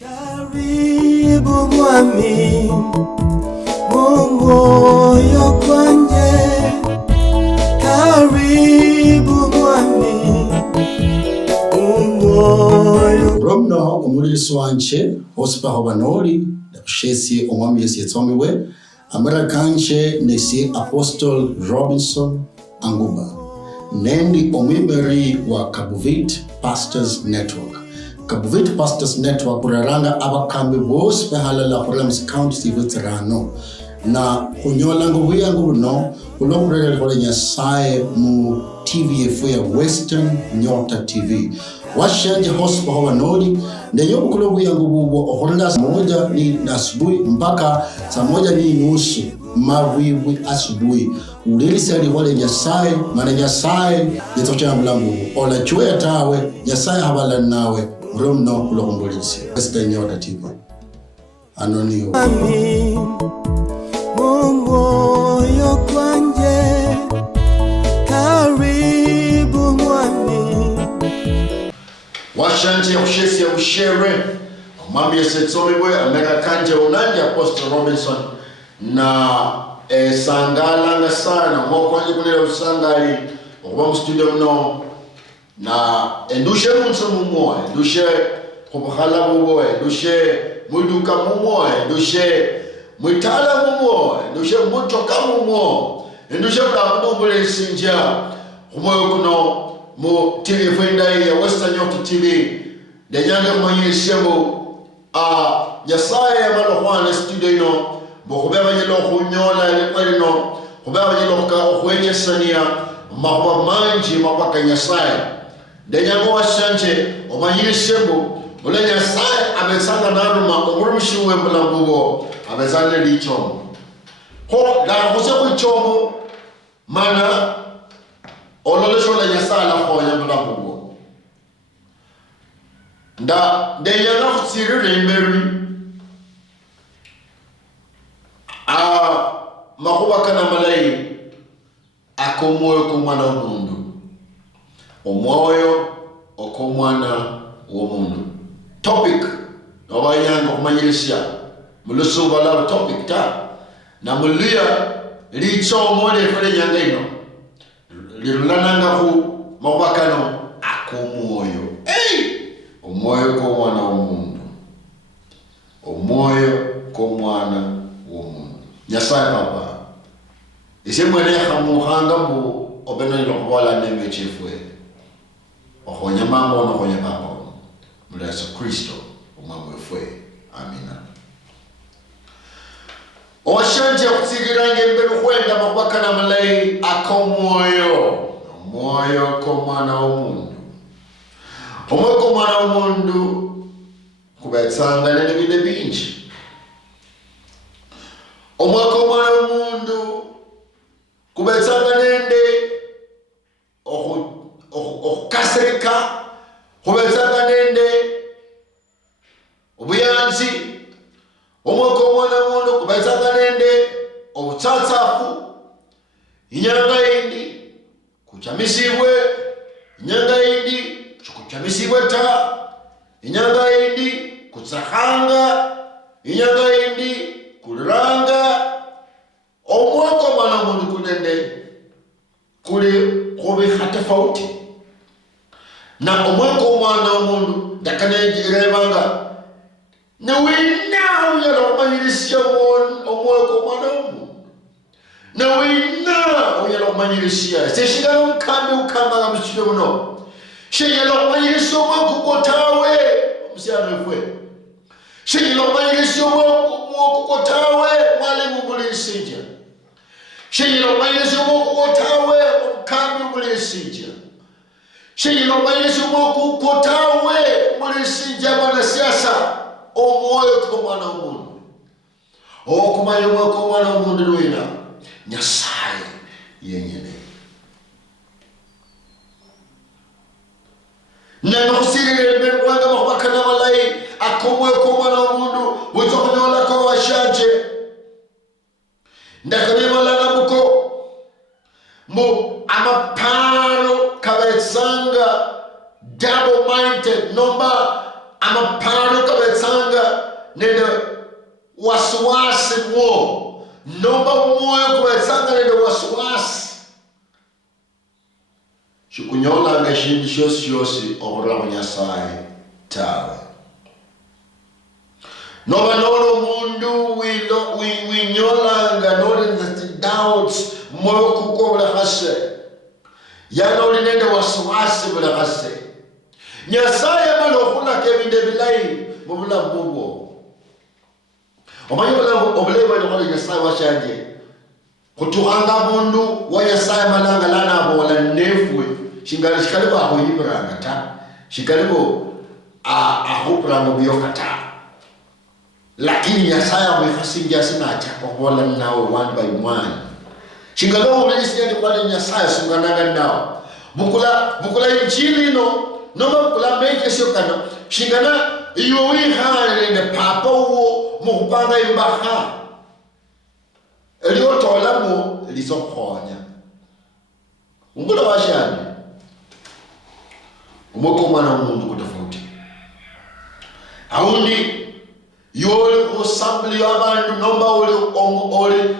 Karibu mwami moyo kwanje, karibu mwami moyo. Romno umulisi wanje hosipa hobanoli shesi omwami Yesu yetsomiwe amara kanje nesi Apostle Robinson Anguba nendi omwimeri wa Khumwitsomie Pastors Network. Khumwitsomie Pastors Network uraranga abakambi bose behalala Khumwitsomie County Sivitsirano na kunyola ngubuya ngubuno ulokurele kole nyasaye mu TV yefu ya Western Nyota TV. Washanje hosipa hobanoli ndenyo kulobu yangu bubo oholela saa moja ni asubuhi mpaka saa moja ni nusu mawiwi asubuhi. Ulilisali wale nyasaye mana nyasaye yetocha mlangu ola chwe tawe nyasaye habala nawe romno kulokumbulisi Western Nyota TV anoniyo moyo kwanje, karibu mwami. Washanje ushesi ya ushere omwami Yesu yetsomiwe amera kanje unandi Apostle Robinson na sangalanga sana mwakwanje kunela usangali okuba mu studio mno na endushe munso mumwe endushe kubukhala bubwe endushe muduka mumwe endushe mwitala mumwe endushe mutoka mumwe endushe kudamudumbule sinja kumoyo kuno mu TV fenda ya Western Nyota TV denyanga kumanyishemo nyasaye amalokhwana studio ino bokubeba nyelo khunyola lekwalino kubeba nyelo khwechesania makuba manji mapaka nyasaye denyanga washanje omanyishemo ule nyasaye amesanga nanuma omurumshiwe mbulambugo amezane lichomo ho la khuse kuchomo mana ololesho la nyasala khonya mbulambugo nda denyanga khusirire imberi makuba kana malai akomoyo kumwana w'umundu omwoyo okomwana w'omundu topic obayanga kumanyirishya mulusuba la topic ta na Luhya lichomo lefere nyanga ino lirulananga ku mabakano akomoyo omwoyo komwana w'omundu omwoyo komwana w'omundu nyasaye papa isemwene khamuhanga mbu obena lokubala nemechefwe ohonya mambo no honya papa mu Yesu Kristo umamwe fwe amina. Oshanje kutsigirange mbere kwenda mabakana malai akomoyo moyo komwana w'omundu omwoyo komwana w'omundu kubetsanga n'ebintu bingi omwoyo komwana w'omundu kubetsanga nende okukasirika kubetsanga nende obuyanzi omwoyo komwana w'omundu kubetsanga nende obutsatsafu inyanga indi kuchamisibwe inyanga indi kuchamisibwe ta inyanga indi kutsahanga inyanga indi kuliranga omwoyo komwana w'omundu kunende kuli kobe tofauti na omwoyo komwana w'omundu ndakanerebanga nawina uyala kumanyirishya omwoyo komwana w'omundu nawina uyala kumanyirishya seshigala omukambi ukambanga mukido muno sheyala kumanyirishya omwoyo kukotawe omusyano wefwe sheyala kumanyirishya omwoyo kukotawe mwalimu mulisinja sheyala kumanyirishya omwoyo kukotawe omukambi mulisinja sheyala kumanyirishya omwoyo kukotawe mulisinja mwanasiasa omwoyo komwana w'omundu okumanya omwoyo komwana w'omundu lwina nyasaye yenyene nanokusirire mbere kwanga makubakana malai akomwoyo komwana w'omundu wizokunyola ko washanje ndakabimalana muko mu amapano kabetsanga double-minded nomba amapano kabetsanga nende wasiwasi mwo nomba moyo kwetsanga nende wasiwasi shikunyolanga shindu shosi okhurula khu Nyasaye tawe noba nolo mundu winyolanga noli doubts moyo kuko bulakhase yanoli nende wasiwasi bulakhase Nyasaye amala okhulaka ebindu ebilayi mu bulamu bubwo omanyi obulayi bwene Nyasaye washanje kutukhanga mundu wa Nyasaye malanga lana abola nefwe shikalibo akhuyimiranga ta shikalibo akhupiranga byoka ta lakini Nyasaye amwikhasinja sinachaka khubola nawe one by one shingalo obulisiya ndikwale Nyasaye sungananga nawe bukula injili ino noma bukula meche syokano shingana iyo wikhale ne papa uwo mukhupanga imbakha eliotolamo lisokhonya umbula washani umoko mwana umundu kutofauti aundi yoli khusambuli yabandu nomba oli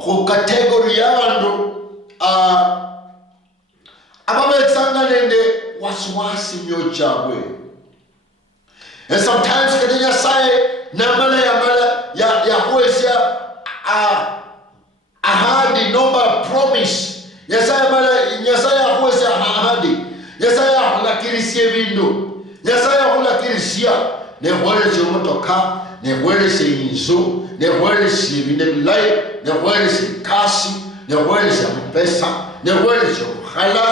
khu category yabandu ababetsanga nende wasiwasi myo chabwe and sometimes kati Nyasaye namala yakwesya ahadi nomba promise Nyasaye yakwesya ahadi Nyasaye yakhulakirisya ebindu Nyasaye yakhulakirisya nekhwelesya omotoka nekhwelesya inzu nekhwelesya ebindu ebilayi nekhwelesya ikasi nekhwelesya mupesa nekhwelesya obukhala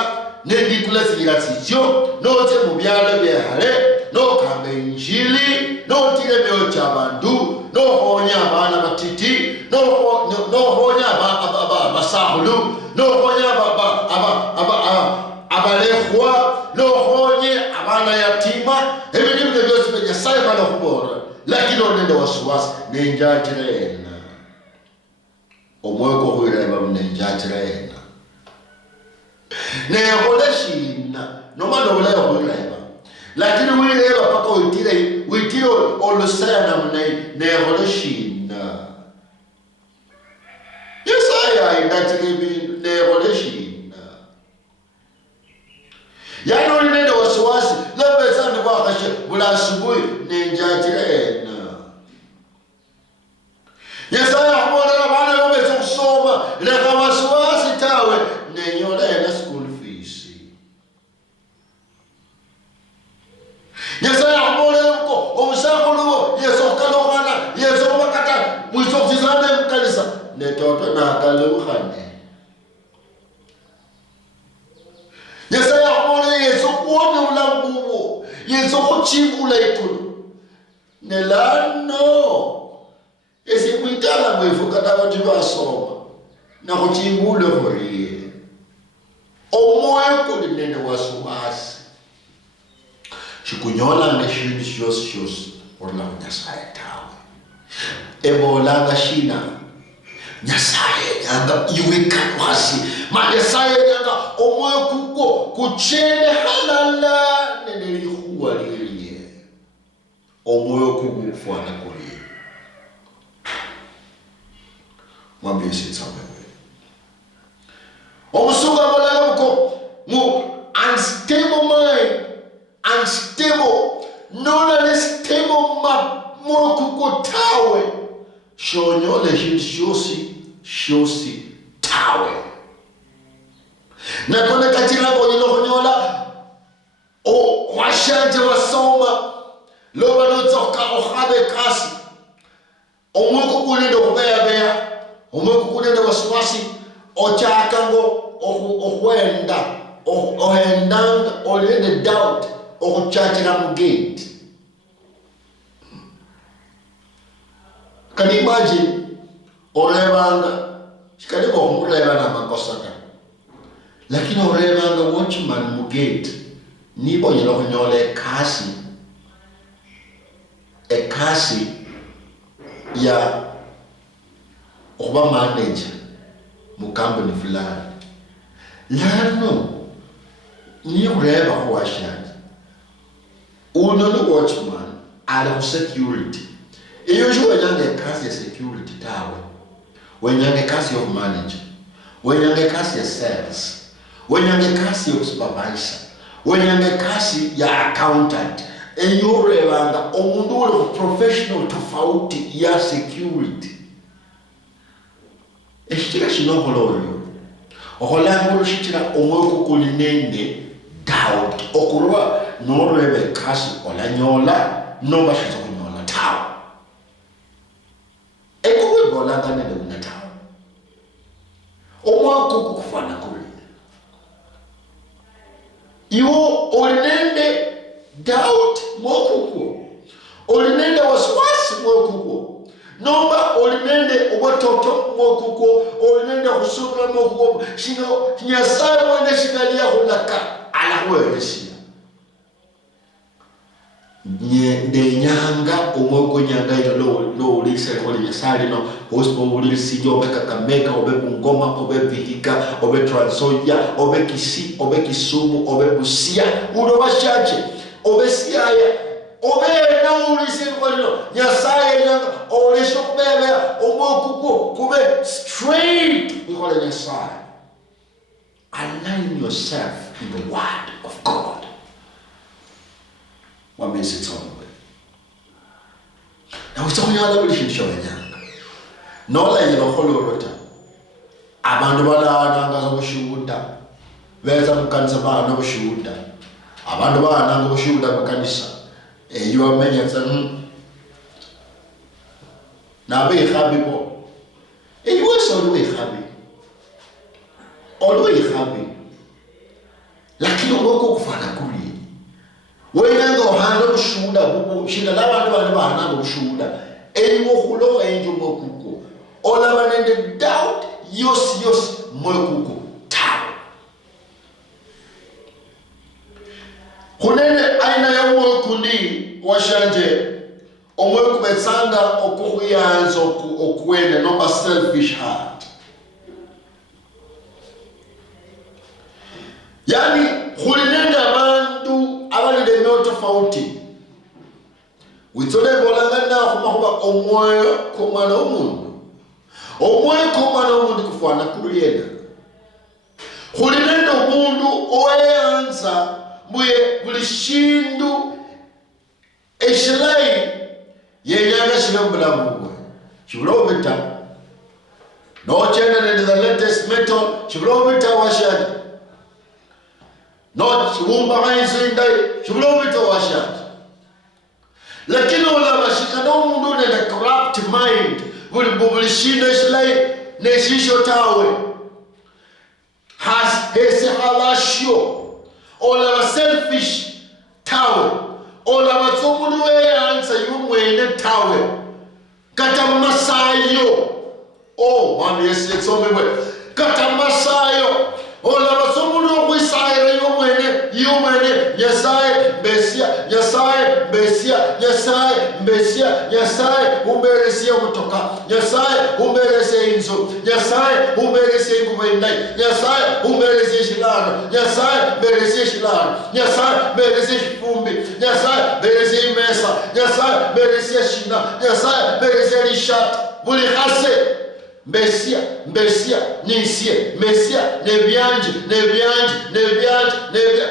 nendikula siyira sityo noche mu byalo byehale nokamba injili notira emyoyo ky'abantu nokhonya abaana batiti nokhonya abasahulu nokhonya abalekhwa nokhonye abana yatima ebindu bino byosi Nyasaye mala khubora lakini onende wasiwasi nenjatira yena omwoyo kokhwireba munenjatira yena nekhola shina noma nobulayi khwireba lakini wireba paka witire olusaya namunayi nekhola shina Nyasaye ayindatira ebindu nekhola shina yanoli nende wasiwasi lebesandi kwakhashe bula asubuhi nenjatira yena Nyasaye akhubolela bana babetsa khusoma lekha wasiwasi tawe nenyola yena school fees Nyasaye akhubolela mko omusakhuluwo yesokhukalokhana yesokhubakata mwisokhusisana mukanisa netoto nakalokhane Nyasaye akhubolela yesokhuwona obulamu bubwo yesokhuchimbula ikulu nelano esikwitala mwefukata abantu basoma nakhuchimbule khoriye omwoyo kuli nende wasiwasi shikunyolanga shindu shosi orula khu Nyasaye tawe ebolanga shina Nyasaye nyanga iwikakwasi Nyasaye nyanga omwoyo kukwo kuchende halala nende likhuwa liliye omwoyo kukwo kufwana kuriye mwambie sitsawe omusuga bolala mko mu unstable mind unstable nona stable mwokuko tawe shonyole shindu shosi tawe nakone katirabo nyilokhonyola washanje wasoma loba notsoka okhabe kasi omwoko kulinde okubeyabeya omwoko kulinde wasiwasi ochakango okwenda ohendanga olinde doubt okuchachira mu gate kani imagine orebanga shikali okumuleba namakosaka lakini orebanga watchman mu gate nibo nyina kunyola ekasi ya oba manager mu company fulani lano ni ureba kwa shani uno ni watchman ala security iyo jo wenyange kasi ya security tawe wenyange kasi of manager wenyange kasi ya sales wenyange kasi ya supervisor wenyange kasi ya accountant eyo rebanga omundu ule professional tofauti ya security eshitira shinokololo okolanga olushitira omweko kulinende doubt okulwa norebe kasi olanyola no bashizo kunyola tawo ekubwe bolanga nende unatawo omweko kukufana kuli iwo olinende doubt mwokuko olinende waswasi mwokuko nomba olinende obatoto mwokuko olinende kusubira mwokuko shino nyasaye wende shinalia hulaka alaweresia nyanga omwoko nyanga ito lo ulise kole nyasali no ospo ulisi obe Kakamega obe Bungoma obe Vihiga obe Transoya obe Kisii obe Kisumu obe Busia uno bashache obe Siaya obe na ulise kole no nyasaye nyanga olesho kubebe omwoko kube straight ikole nyasaye. Align yourself in the word of God. What makes it so good? Now it's only other relationship nyanga. No la yelo holorota. Abantu balana ngazobushuda. Beza mukanisa bana bushuda. Abantu bana ngobushuda mukanisa. You are many na be happy po. You was always happy. Always happy. Lakini umoko kufana kuli. Wenanga ohanda bushuda bubu shina labantu bana bahana bushuda. Eyiwo hulo enjo mokuko. Ola banende doubt yos mokuko. Tawo. Kunene aina ya mokundi washanje omweku betsanga okuyanzo okwene nomba selfish heart. Yani hulinenda abantu abalinde myoto tofauti. Witole bolanga na kumakuba omwoyo komwana omundu. Omwoyo komwana omundu kufana kuliyenda. Hulinenda omundu oyanza muye bulishindu eshilai yenyanga shilambula mugwe. Shibulo bita. No chena nende the latest metal. Shibulo bita washadi. Not wumba haizindai shulomita washat. Lakini ola bashika no mundu ne corrupt mind buli bubulishinda shilai ne shisho tawe. Has hese halashio ola selfish tawe. Ola batsomundu we answer yumwene tawe. Kata masayo. Oh, mami Khumwitsomie we. Kata masayo. Ola batsomundu okwisaira yumwene nyasaye umberesia mutoka nyasaye umberesia inzo nyasaye umberesia ingubendai nyasaye umberesia shilano nyasaye umberesia shilano nyasaye umberesia shifumbi nyasaye umberesia imesa nyasaye umberesia shina nyasaye umberesia lishati buli hase Mesia, nisie, Mesia, nebyanje,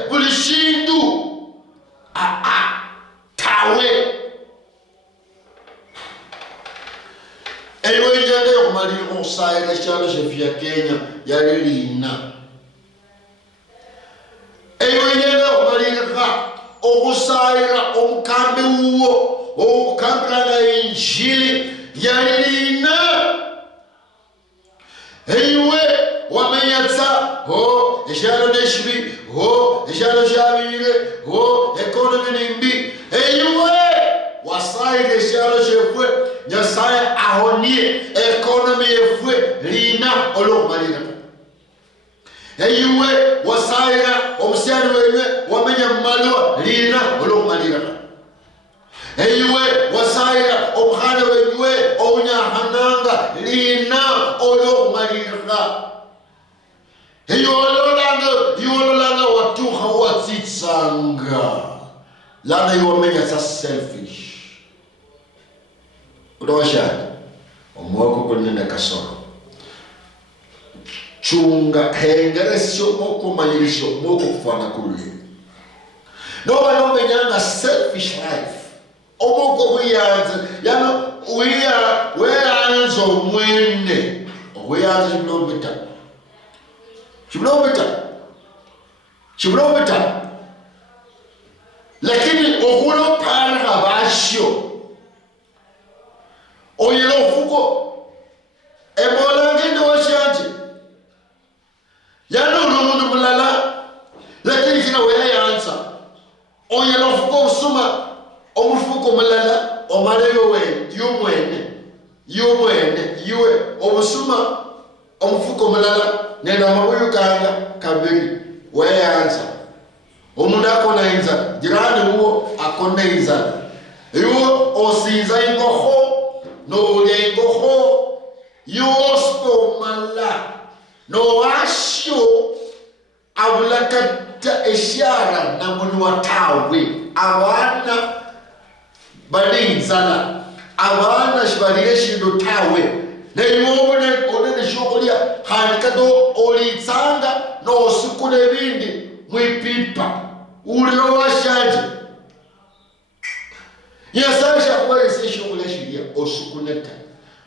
bulishindu. Tawe. Ewe nyanga yokumali onsaira shalo shefia Kenya, yari lina. Ewe nyanga yokumali onsaira omukambe uwo, omukambe na injili, yari lina. Eyiwe wamenyatsa eshalo deshbi eshalo shabire economy nimbi eyiwe wasaire eshalo shefwe nyasaye ahonie economy yefwe lina olokumalira eyiwe wasaira omusyani wewe wamenya malwa lina olokumalira eyiwe wasaira omuhana wewe onyahananga lina olokumalira yololanga watuha watsitsanga lana iwamenya sa selfish kutowashani omwoyo kunene kasoro chunga hengeresho moko mayirisho moko kufana kuli no bano benyanga selfish life omoko kuyanza yano weyanzo mwene weyanza chiblomita lakini okulo pana basho oyelo fuko ebola ngendo washanje yano umuntu mulala lakini kina weyanza oyelo fuko usuma omufuko mulala omalelo we yuwe obusuma omufuko mulala nenda mabuyu kanga kabiri weyanza omuntu akona inza jirani huo akona inza yuo osinza ingoho no lengoho yosto mala no asho abulakata eshara na munu watawe awana balinzana abana shibaliye shindo tawe ne yobone onene shokolia hanikado olitsanga no sukule bindi mwipipa ulio washaje yasasha kwa shokole shiria osukuneta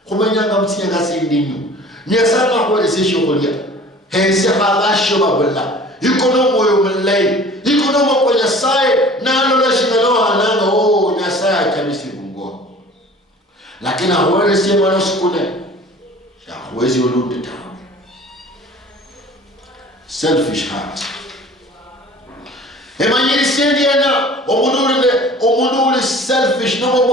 kumenyanga mtsinyanga sindinyu nyasana kwa shokolia hese halasho babulla ikono moyo mulai ikono moko nyasaye nalo la shingalo hananga nyasaye kamisi bungo lakini awele sema no sukune ya huwezi ulude tawe selfish heart emanyiri sendiana omundu selfish no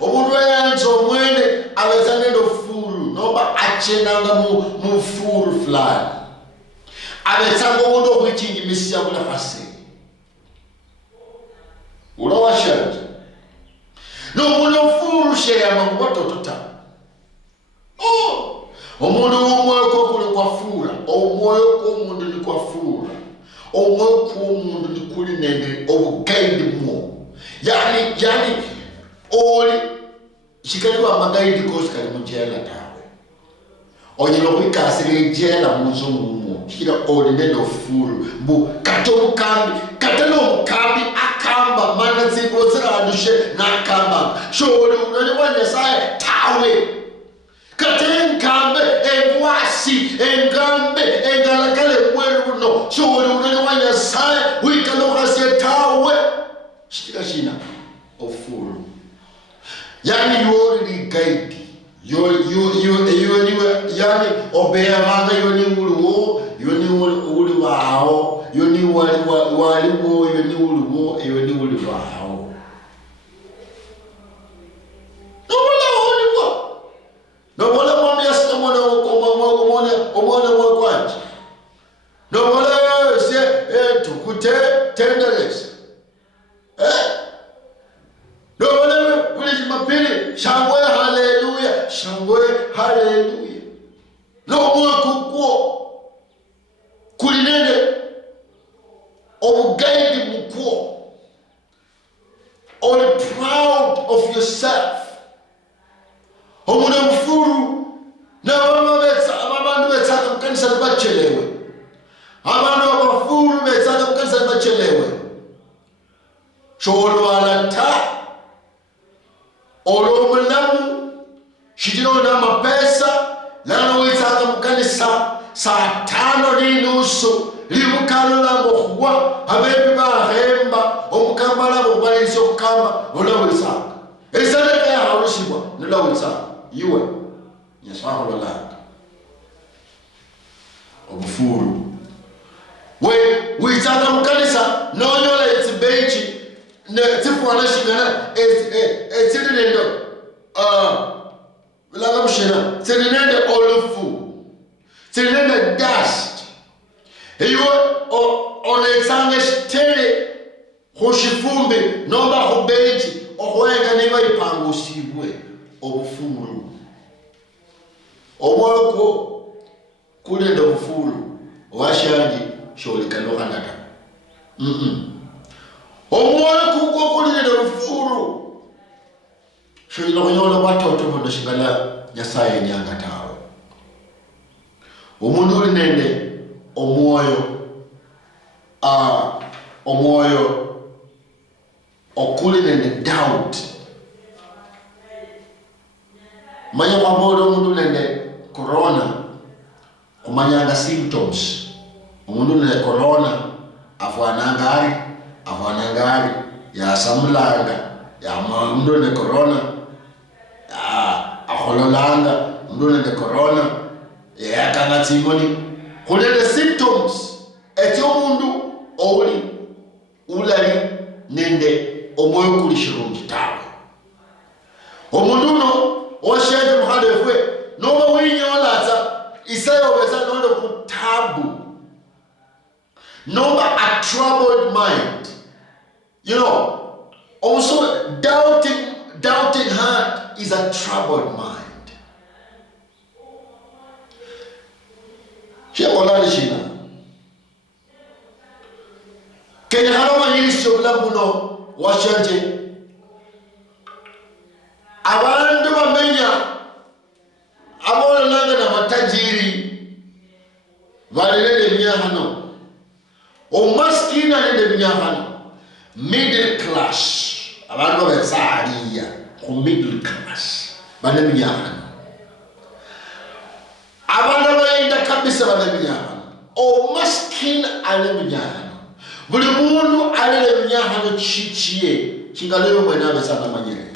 omundu yanzo mwene aweza nendo furu noba achenanga mu furu fulani abetsanga omundu okwikingi misiya kula fasi ulowashanje nomundu furu sheyama kubatotota omundu omwoyo kokuli kwafura omwoyo komundu ni kwafura omwoyo komundu ni kuli nende obugaidi mwo yani oli shikaliwa amagaidi kosi kali mujela tawe onyelo kwikasire jela muzungu shikira oli nendo furu mbu katalomukambi akamba mana tsingo zirandushe nakamba sholi unaliwanya saye tawe katenkambe engwasi engambe engalakale mwelu no sholi unaliwanya saye wikalohase tawe shikira shina ofuru yani you already guide yani obea manga yoni uluwo yoni uli wao yoni waliwo yoni uluwo yoni uli wao nobola mami yasimona omona mwakwanje nobola se tukute tenderess shangwe haleluya no mwakuko kulinende obugaidi mukwo all proud of yourself omuna mfuru na abantu betsaka mkanisa bachelewe abantu abafuru betsaka mkanisa bachelewe cholo alata olomulamu shijinona mapesa lana witanga mukanisa saa 5:30 libukalo lambo huwa abebi bahemba omukambala bobalise okukamba olawitsanga esadeka ya halushibwa nolawitsanga yiwe nyasaho lolanga obufuru witanga mukanisa nonyola etsibechi ne tifwana shigana etsidinendo laga mshena tsidinende olufu tsidinende dust eyo onetsanga shitele hoshifumbi nomba hobeji ohwenga niba ipangusibwe obufuru omwoko kulenda obufuru washangi sholikanohanaka omwoyo kuko kulinde rufuru shilo konyola batoto bondo shingala nyasaye nyanga tawe umuntu uri nende omwoyo okuli nende doubt manya kwamodo umuntu nende corona kumanyanga symptoms umuntu nende corona afanangari ya samulanga ya umuntu nende corona akhololanga umuntu nende corona ya kangatsimoni kunende symptoms eti umuntu ulali nende omwoyo kulishirungi tawe omuntu no oshenje muhande fwe noba winyolatsa isayobesa nondo kutabu noba a troubled mind, you know. Also doubting heart is a troubled mind. Shina Kenya haroma hili shobulambuno washanje abantu bamenya abona langa na matajiri balele myahano omaskina nende myahano middle class abantu besaliya ku middle class bane myahano abantu bayinda kabisa bane myahano omaskina ale myahano buli muntu alele myahano chichiye kingaleyo mwena besana manyere.